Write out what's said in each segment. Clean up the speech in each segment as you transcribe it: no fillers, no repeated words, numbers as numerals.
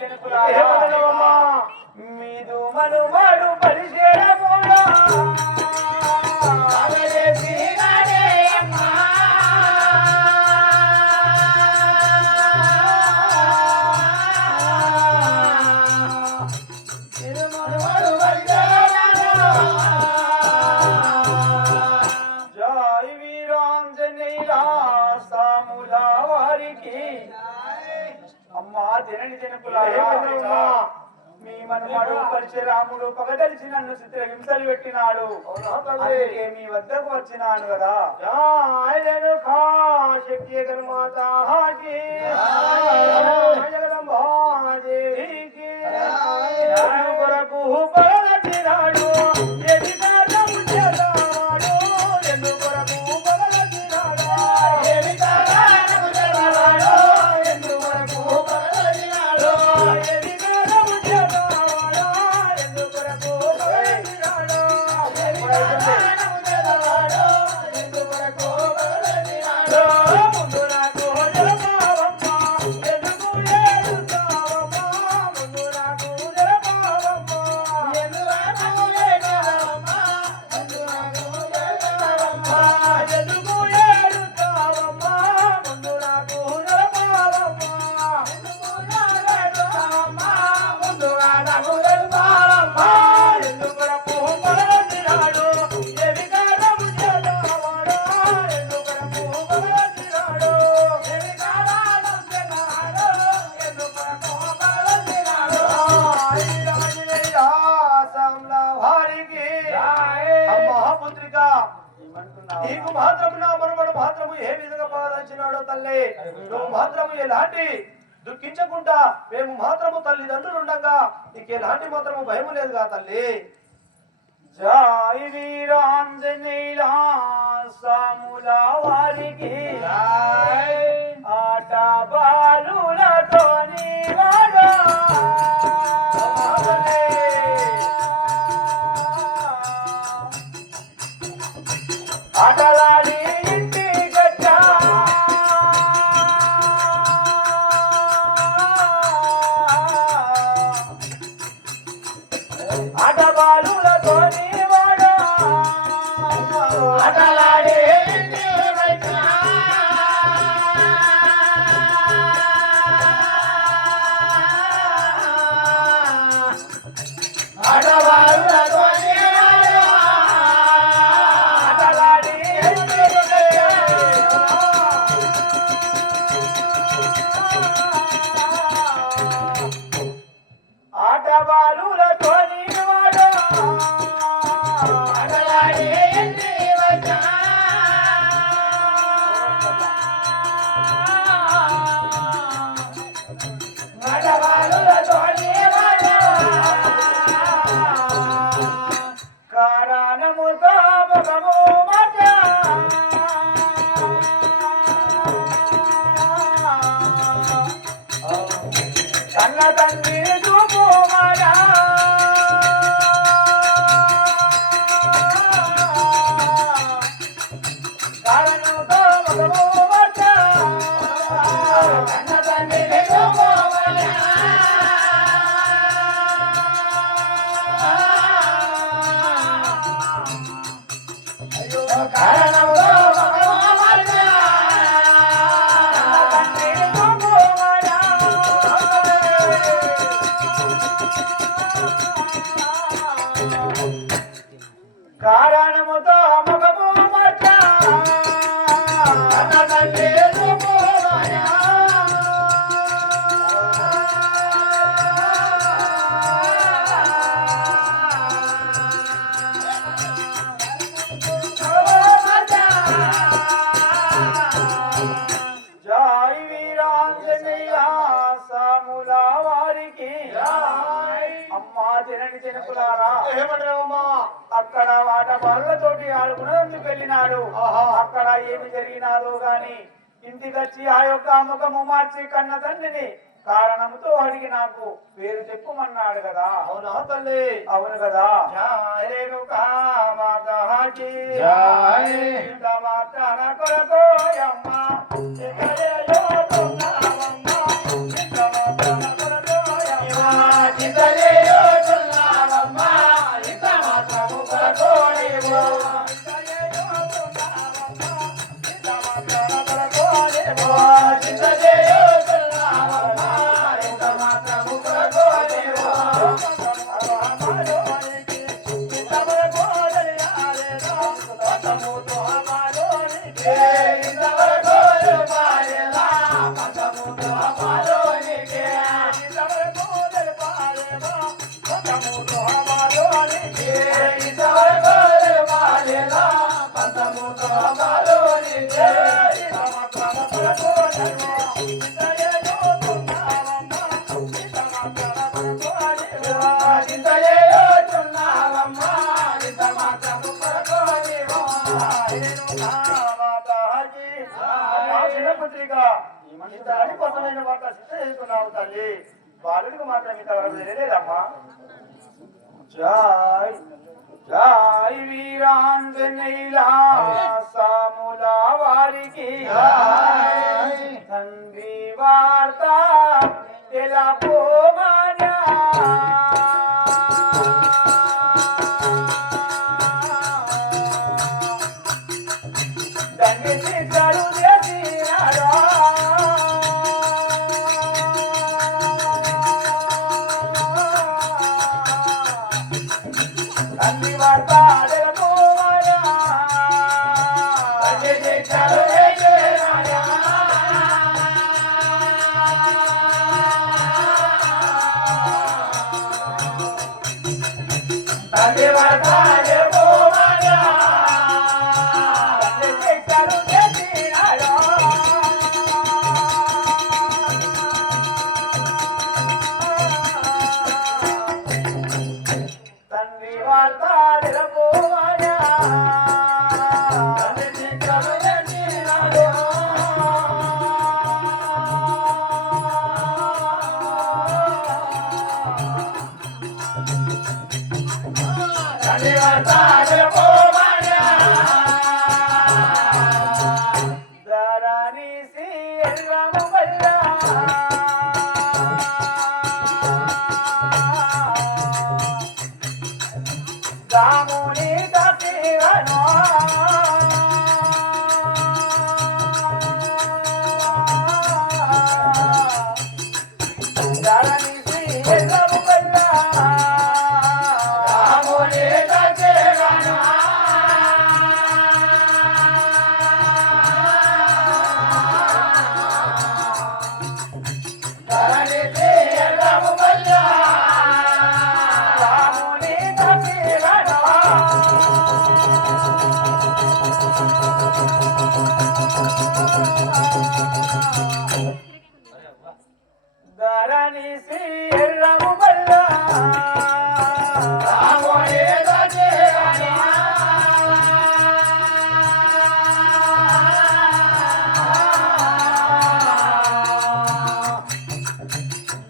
జనకులారా మీదు మనుమాడు పరిశేరముడా జనని జనకులారా మీ మనమాడు పరశురాముడు పగదలిచి నన్ను చిత్ర హింసలు పెట్టినాడు అందుకే మీ వద్దకు వచ్చినాను కదా శక్తి జగన్మాత కొరకు పగదలిచినాడు నీకు మాత్రము నా మనుమడు మాత్రము ఏ విధంగా పాలించినాడో తల్లి నువ్వు మాత్రము ఎలాంటి దుఃఖించకుండా మేము మాత్రము తల్లిదండ్రులుండగా నీకు ఎలాంటి మాత్రము భయం లేదుగా తల్లి జై వీరాంజనేయ సాముల వారికి ఆట బాలులతో నీవాడా ఆటలాడి ఇంటి గట్టా ఆటబాలులతో నీవాడా ఆటలాడి ఇంటి గట్టా ఆటబాలులతో కారణముతో మగము మచ్చా అక్కడ వాట వాళ్ళతోటి ఆడుకునేందుకు వెళ్ళినాడు. అక్కడ ఏమి జరిగినాదో గాని ఇంటికొచ్చి ఆ యొక్క ముఖము మార్చి కన్న తండ్రిని కారణంతో అడిగి నాకు పేరు చెప్పుమన్నాడు కదా. అవునా తల్లి? అవును కదా. కొరకు కోసమైన వార్త సిద్ధ చేసుకున్నావు తల్లి బాలుడికి మాత్రం ఇంతవరకు తెలియలేదమ్మా జై జై వీరాంజనేయులా సాముల వారికి తండ్రి వార్త ఎలా పోమానా తండ్రి శిక్షలు చేసినాడా తండ్రి వార్త ఎలా పోమానా తండ్రి శిక్షలు చేసినాడా తండ్రి వార్త ఎలా పోమానా తండ్రి శిక్షలు చేసినాడా తండ్రి వార్త ఎలా పోమానా తండ్రి శిక్షలు చేసినాడా తండ్రి వార్త ఎలా పోమానా ధరణి శ్రీరాము వల్ల రాముని దాసివను ధరణి శ్రీరాము వల్ల రాముని దాసివను ధరణి శ్రీరాము వల్ల రాముని దాసివను ధరణి శ్రీరాము వల్ల రాముని దాసివను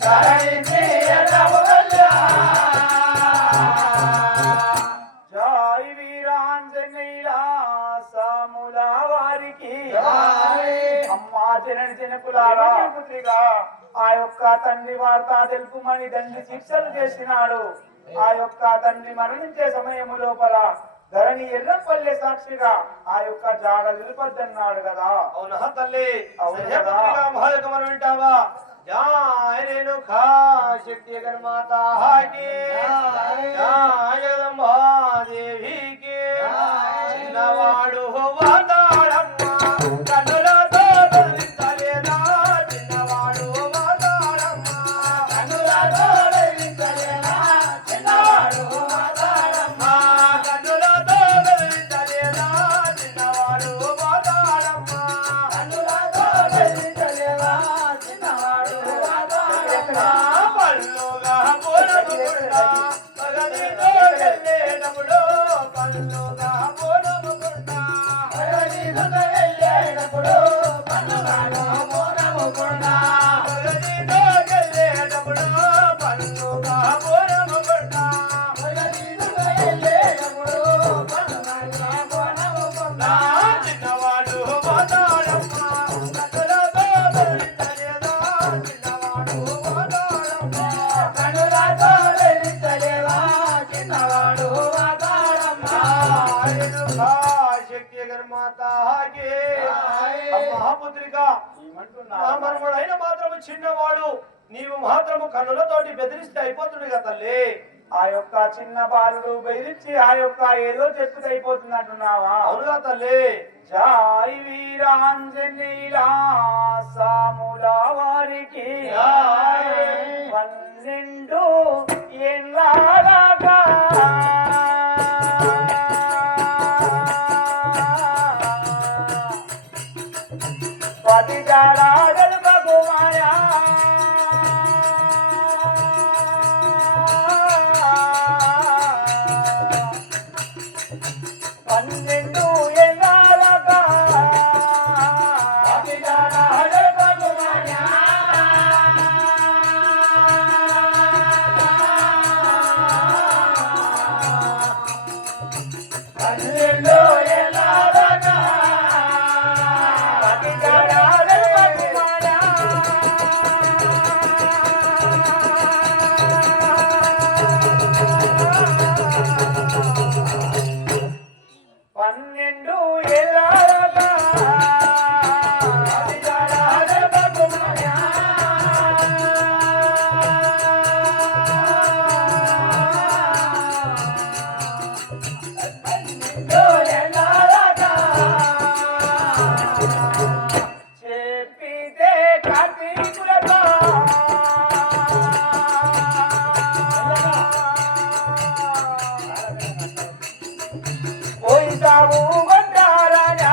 ధరణి శ్రీరాము వల్ల జై వీరాంజనేయులా సాముల వారికి అమ్మా జనని జనకులారా పుత్రిగా ఆ యొక్క తండ్రి వార్త తెలుపుమని తండ్రి శిక్షలు చేసినాడు ఆ యొక్క తండ్రి మరణించే సమయము లోపల ధరణి ఎర్రపల్లె సాక్షిగా ఆ యొక్క జాడ నిలబద్దన్నాడు కదా అవునా తల్లి అవును కదా. మహాలకమని వింటావా జయ రేణుకా శక్తి జగన్మాత కి జయ జగదంబా దేవికి చిన్నవాడు వాతాడమ్మ కన్నులతో తొలించలేదా చిన్నవాడు వాతాడమ్మ కన్నులతో తొలించలేదా చిన్నవాడు వాతాడమ్మ కన్నులతో తొలించలేదా చిన్నవాడు వాతాడమ్మ కన్నులతో తొలించలేదా చిన్నవాడు పల్లుగా పోనముకుంటా పగలితో వెళ్ళేటప్పుడు పల్లుగా పోనముకుంటా పగలితో వెళ్ళేటప్పుడు పల్లుగా పోనముకుంటా పగలితో వెళ్ళేటప్పుడు పల్లుగా పోనముకుంటా పగలితో వెళ్ళేటప్పుడు పల్లుగా పోనముకుంటా చిన్నవాడు పోతాడమ్మ కన్నులతో వెళ్ళలేదా చిన్నవాడు పోతాడమ్మ కన్నులతో వెళ్ళలేదా చిన్నవాడు పోతాడమ్మ రేణుకా శక్తి జగన్మాత కి మహాపుత్రిక నా మనవడైన మాత్రము చిన్నవాడు నీవు మాత్రము కన్నులతోటి బెదిరిస్తే అయిపోతుంది కదా తల్లి ఆ యొక్క చిన్న బాలుడు బెదిరించి ఆ యొక్క ఏదో చెప్పుకు అయిపోతుంది అంటున్నావా అవునుగా తల్లి జై వీరాంజనేయులా సాముల వారికి జై. 12 ఏళ్ళగా జాడా గల్పకు మాయా పన్నెండు ఏళ్ళాలగా అతి జాడా గల్పకు మాయా పన్నెండు ఏళ్ళాలగా అతి జాడా గల్పకు మాయా పన్నెండు ఏళ్ళగా అతి జాడా గల్పకు మాయా పన్నెండు ఏళ్ళగా చెప్పితే కార్తీకులతో పోయితావు వంటారాజా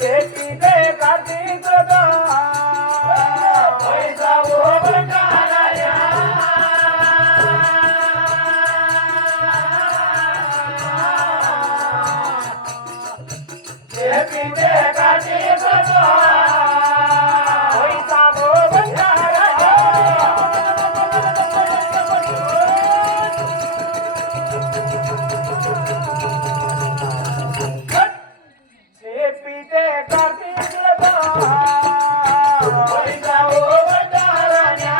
చెప్పితే కార్తీకులతో పోయితావు వంటారాజా చెప్పితే కార్తీకులతో పోయితావు వంటారాజా చెప్పితే కార్తీకులతో పోయితావు వంటారాజా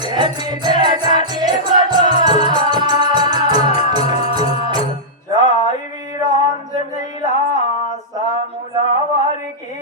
చెప్పితే కార్తీకులతో జై వీరాంజనేయుల సాముల వారికి